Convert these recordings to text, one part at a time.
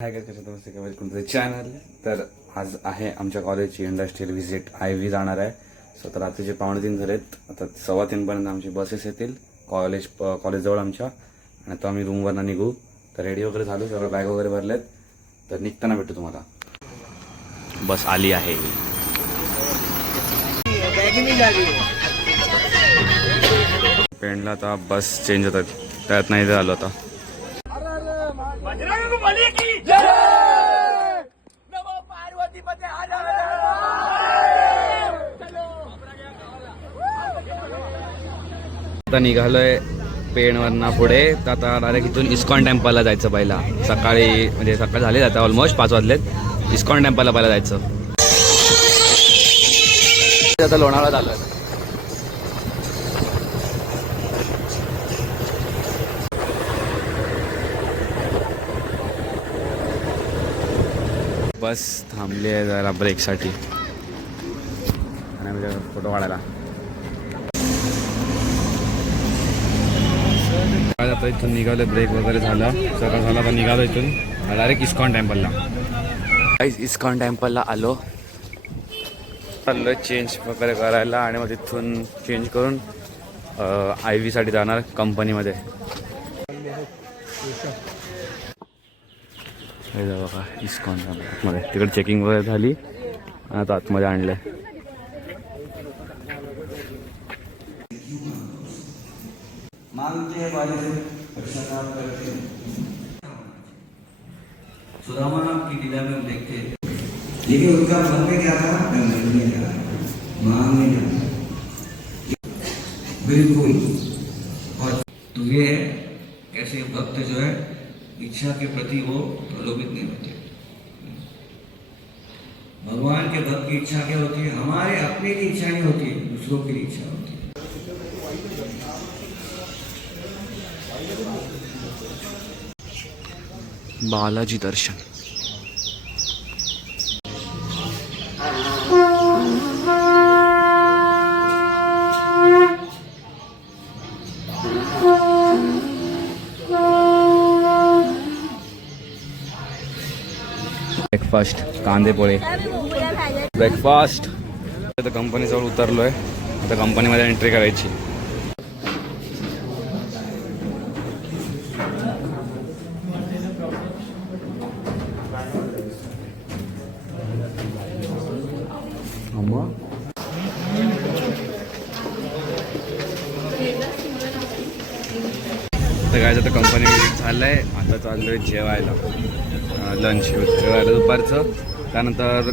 हाय काय कसं नमस्ते काय तुमचं चॅनल. तर आज आहे आमच्या कॉलेजची इंडस्ट्रियल व्हिजिट IV जाणार आहे. सो तर रात्रीचे 2:45 झालेत. आता 3:15पर्यंत आमची बसेस येतील कॉलेजजवळ आमच्या. आणि आता आम्ही रूमवरनं निघू. तर रेडी वगैरे झालो, सगळं बॅग वगैरे भरलेत. तर निघताना भेटू तुम्हाला. बस आली आहे. पेंडला आता बस चेंज होतात, त्यात नाही आलो आता. आता निघालोय पेणवरनं पुढे. तर आता डायरेक्ट इथून इस्कॉन टेम्पलला जायचं. पहिला सकाळी म्हणजे सकाळ झाली, आता ऑलमोस्ट 5 वाजलेत. इस्कॉन टेम्पलला पहिला जायचं. आता लोणावळ्यात आलोय. बस थांबली आहे जरा ब्रेकसाठी आणि आम्ही फोटो काढायला. आता इथून निघालो, ब्रेक वगैरे झाला, सकाळ झाला. आता निघालो इथून डायरेक्ट इस्कॉन टेम्पलला. इस्कॉन टेम्पलला आलो. चाललो चेंज वगैरे करायला आणि मग तिथून चेंज करून IV साठी जाणार कंपनीमध्ये. हे बघा इस्कॉन आतमध्ये. तिकडे चेकिंग वगैरे झाली, आता आतमध्ये आणलं. मांगते वाले पश्चाताप करते सुदामा की लीला में हम देखते हैं, लेकिन उनका मन में क्या था? मैं जा मांगने जा बिल्कुल. और तो ये है कैसे भक्त जो है इच्छा के प्रति वो प्रलोभित नहीं होते. भगवान के भक्त की इच्छा क्या होती है? हमारे अपने की इच्छा नहीं होती, दूसरों की इच्छा होती है. बालाजी दर्शन. ब्रेकफास्ट कांदे पोळे ब्रेकफास्ट. आता कंपनीजवळ उतरलोय. आता कंपनीमध्ये एंट्री करायची. तर काय आता कंपनी झालंय. आता चाललोय जेवायला, लंच जेवायला दुपारचं. त्यानंतर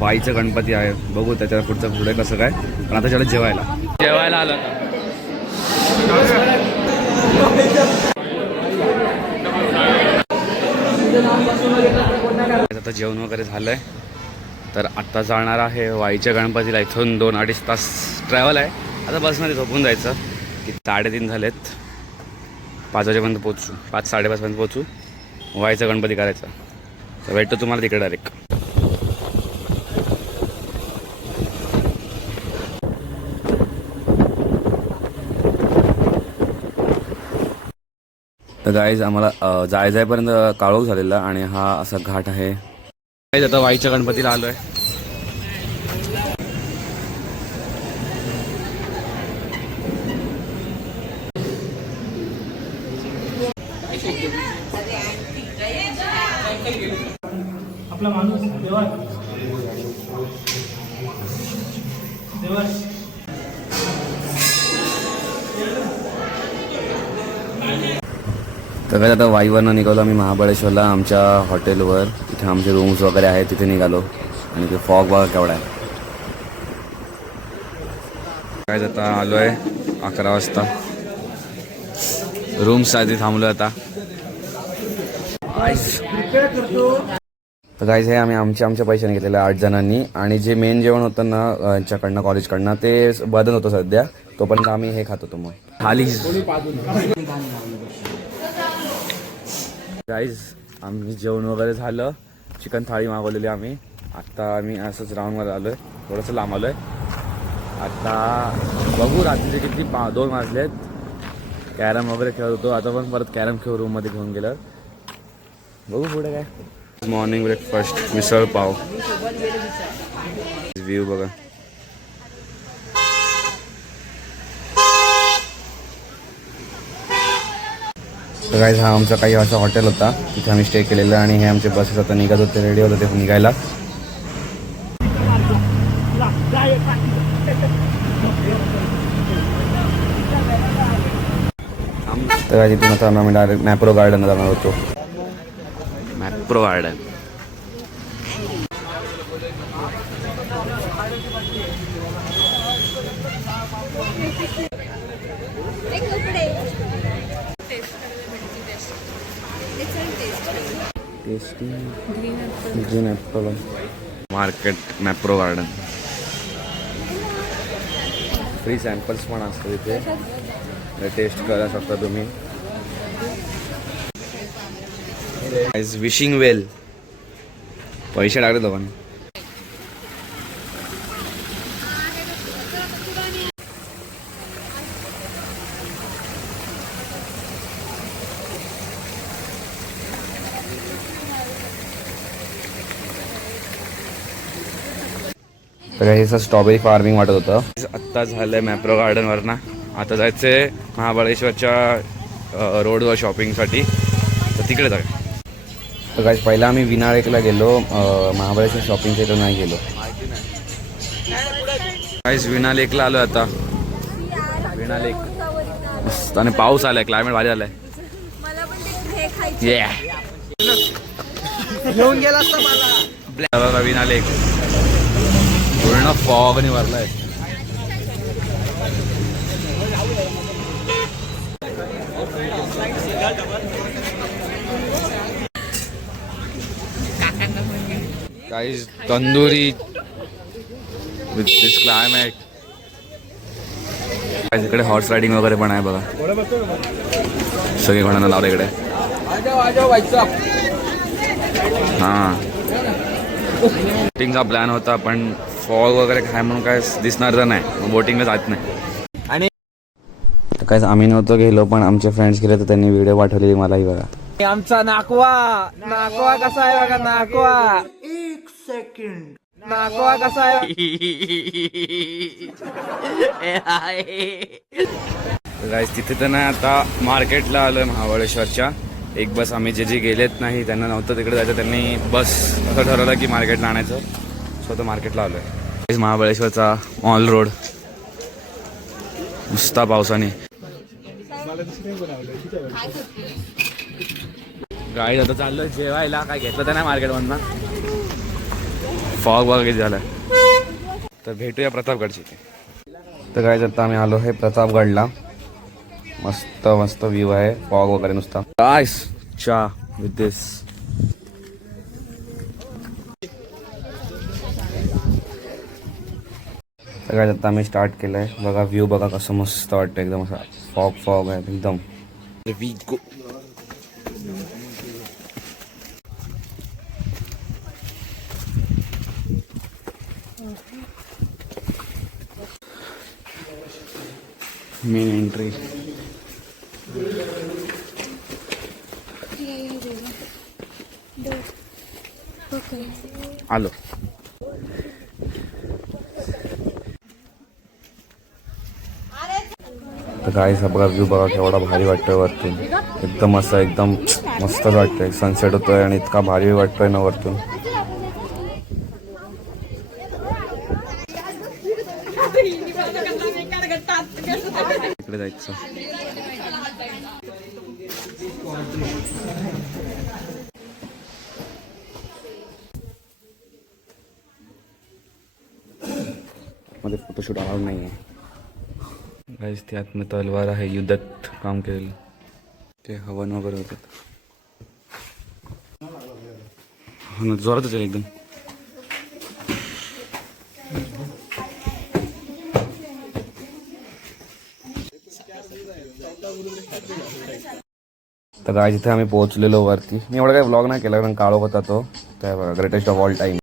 वाईचं गणपती आहे, बघू त्याच्या पुढे कसं काय. पण आता चला जेवायला आलं. आता जेवण वगैरे झालंय. तर आत्ता जाणार आहे वाईच्या गणपतीला. इथून 2-2.5 तास ट्रॅव्हल आहे. आता बसमध्ये झोपून जायचं. की 3:30 झालेत. 5 वाजेपर्यंत पोचू, 5-5:30 पोचू. वाईचा गणपती करायचा. तर भेटतो तुम्हाला तिकडे डायरेक्ट. तर गाईज आम्हाला जायपर्यंत काळोख झालेला आणि हा असा घाट आहे. आता वाईच्या गणपतीला आलोय. आपला माणूस देवा तर काय आता वाईवरनं निघालो आम्ही महाबळेश्वरला, आमच्या हॉटेलवर. तिथे आमचे रूम्स वगैरे आहेत, तिथे निघालो. आणि ते फॉग बघा केवढा आहे. काय आता आलो आहे 11 वाजता. रूम्ससाठी थांबलो आता. तर गाईज हे आम्ही आमच्या पैशाने घेतलेलं 8 जणांनी. आणि जे मेन जेवण होतं ना यांच्याकडनं कॉलेजकडनं ते बदल होतं सध्या, तोपर्यंत आम्ही हे खात होतो. मग खाली गाईज आम्ही जेवण वगैरे झालं. चिकन थाळी मागवलेली आम्ही. आत्ता आम्ही असंच राऊंडवर आलो आहे, थोडंसं लांब आलो आहे. आता बघू रात्रीचे किती 2 वाजलेत. कॅरम वगैरे खेळत होतो. आता पण परत कॅरम खेळू रूममध्ये घेऊन गेलं. बघू पुढे काय. Morning breakfast misal pav. View बघा. तर गाईज हा आमचा काही असा हॉटेल होता, तिथे आम्ही स्टे केलेलं आणि हे आमचे बसेस आता निघत होते, रेडी होते ते निघायला. तर इथून आता आम्ही डायरेक्ट मॅप्रो गार्डन जाणार होतो. Mapro garden. Green Apple market Mapro garden. Free samples पण असतात इथे, टेस्ट करा शकता तुम्ही. विशिंग वेल पैसे टाकले दोघांनी. तर हे स्ट्रॉबेरी फार्मिंग वाटत होतं. आत्ता झालंय मॅप्रो गार्डनवर ना. आता जायचंय महाबळेश्वरच्या रोडवर शॉपिंगसाठी, तर तिकडे जाऊया. तर काय पहिला आम्ही विनायकला गेलो, महाबळेश्वर शॉपिंगच्या इकडे नाही गेलो. काहीच विनालेकला आलो आता. विनालेक मस्त आणि पाऊस आलाय, क्लायमेट भारी आलाय. घेऊन गेला असता मला. बघा विनालेक पूर्ण फॉगने भरलाय. काही तंदुरी विथ दिस क्लायमेट. इकडे हॉर्स रायडिंग वगैरे पण आहे बघा. सगळे कोणाला लावलं इकडे. हां बोटिंगचा प्लॅन होता, पण फॉग वगैरे काय म्हणून काय दिसणार तर नाही, बोटिंगला जात नाही. आणि काय आम्ही नव्हतो गेलो, पण आमचे फ्रेंड्स गेले तर त्यांनी व्हिडिओ पाठवलेली मलाही बघा. आमचा नाकवा कसा आहे बघा. नाकवा 1 सेकंड. नाकवा कसा आहे. गाईस तिथे तर नाही, आता मार्केटला आलोय महाबळेश्वरच्या. एक बस आम्ही जे गेलेत नाही त्यांना नव्हतं तिकडे जायचं, त्यांनी बस असं ठरवलं की मार्केटला आणायचं. स्वतः मार्केटला आलोय. महाबळेश्वरचा मॉल रोड नुसता पावसाने. गाईज आता चाललोय जेवायला. काय घेतलं तर नाही मार्केटमधनं, फॉग वगैरे झालाय. तर भेटूया प्रतापगडची. तर गाईज आता आम्ही आलो आहे प्रतापगडला. मस्त मस्त व्ह्यू आहे, फॉग वगैरे नुसता. गाईस चहा विथ दिस. तर गाईज आता आम्ही स्टार्ट केलंय. बघा व्ह्यू बघा कसं मस्त वाटतं, एकदम असा फॉग फॉग आहे एकदम. Main entry. आलो. तर गाईस बघा व्ह्यू बघा केवढा भारी वाटतोय वरतून. एकदम असं एकदम मस्तच वाटतंय. सनसेट होतोय आणि इतका भारी वाटतोय ना वरतून. इकडे जायचं. मध्ये फोटोशूट अलाउड नाही आहे. गाईस ते आतमध्ये तलवार आहे, युद्धात काम केलेलं. ते हवन वगैरे होतात. हा ना जोरातच आहे एकदम. तर गाईस इथे आम्ही पोहोचलेलो वरती. मी एवढा काही व्लॉग नाही केला कारण काळोख होता तो. काय बघा ग्रेटेस्ट ऑफ ऑल टाइम.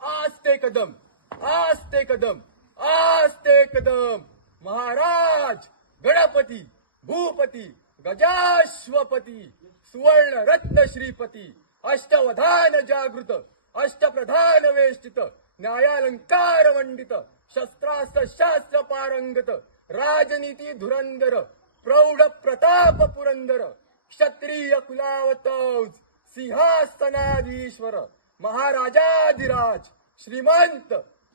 आस्ते कदम आस्ते कदम आस्ते कदम. महाराज गणपती भूपती गजाश्वपती सुवर्ण रत्न श्रीपती अष्टवधान जागृत अष्टप्रधान वेष्टित न्यायालंकार मंडित शस्त्रास्त्र शास्त्र पारंगत राजनीती धुरंधर प्रौढ प्रताप पुरंदर क्षत्रिय कुलावतौज सिंहासनाधीश्वर महाराजाधिराज श्रीमंत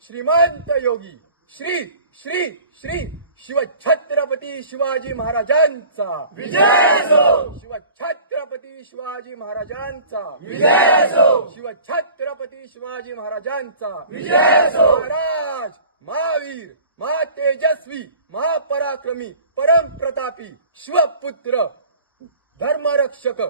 श्रीमंत योगी श्री श्री श्री शिवछत्रपती शिवाजी महाराजांचा विजय असो. शिवछत्रपती शिवाजी महाराजांचा विजय असो. शिवछत्रपती शिवाजी महाराजांचा विजय असो. महाराज महावीर महातेजस्वी महापराक्रमी परम प्रतापी शिवपुत्र धर्मरक्षक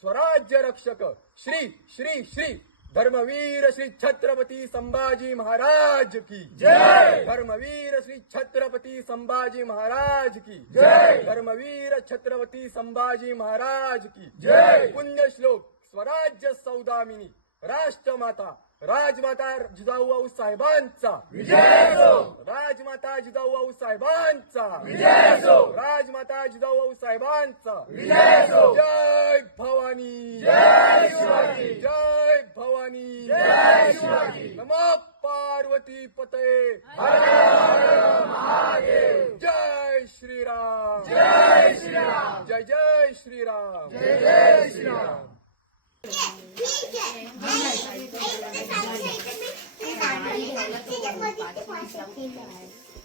स्वराज्य रक्षक श्री श्री श्री धर्मवीर श्री छत्रपती संभाजी महाराज की जय. धर्मवीर श्री छत्रपती संभाजी महाराज की जय. धर्मवीर छत्रपती संभाजी महाराज की जय. पुण्यश्लोक स्वराज्य सौदामिनी राष्ट्रमाता राजमाता जिजाऊ साहेबांचा विजय असो. राजमाता जिजाऊ साहेबांचा विजय असो. राजमाता जिजाऊ साहेबांचा विजय असो. जय भवानी जय शिवाजी जय भवानी जय शिवाजी. नमः पार्वती पते हर हर महादेव. जय श्रीराम जय श्रीराम जय जय श्रीराम जय जय श्रीराम.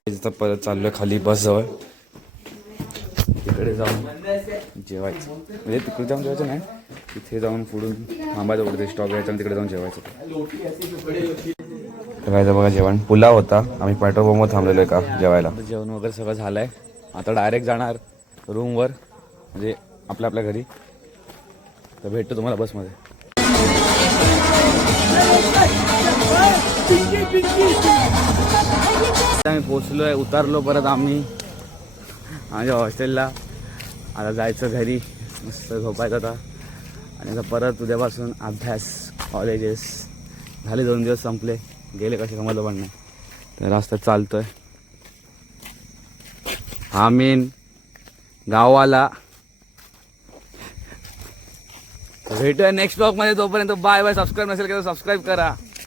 इथं परत चाललोय खाली बस जवळ तिकडे जाऊन जेवायचं म्हणजे तिकडे जाऊन जेवायचं नाही तिथे जाऊन पुढून थांबायचं कुठे स्टॉप घ्यायचा आणि तिकडे जाऊन जेवायचं. जेवायचं बघा जेवण पुलाव होता. आम्ही पेट्रोल पंपवर थांबलेलो आहे का जेवायला. जेवण वगैरे सगळं झालंय. आता डायरेक्ट जाणार रूमवर म्हणजे आपल्या आपल्या घरी. तर भेटतो तुम्हाला बसमध्ये. आम्ही पोचलोय उतरलो परत आम्ही आमच्या हॉस्टेलला. आता जायचं घरी मस्त झोपायचं आता आणि आता परत उद्यापासून अभ्यास कॉलेजेस झाले. 2 दिवस संपले गेले कसे समजलं पण नाही. तर रस्त्यात चालतोय हा मेन गावाला. भेटूया नेक्स्ट ब्लॉग मध्ये. तोपर्यंत बाय बाय. सबस्क्राईब नसेल केलं सबस्क्राईब करा.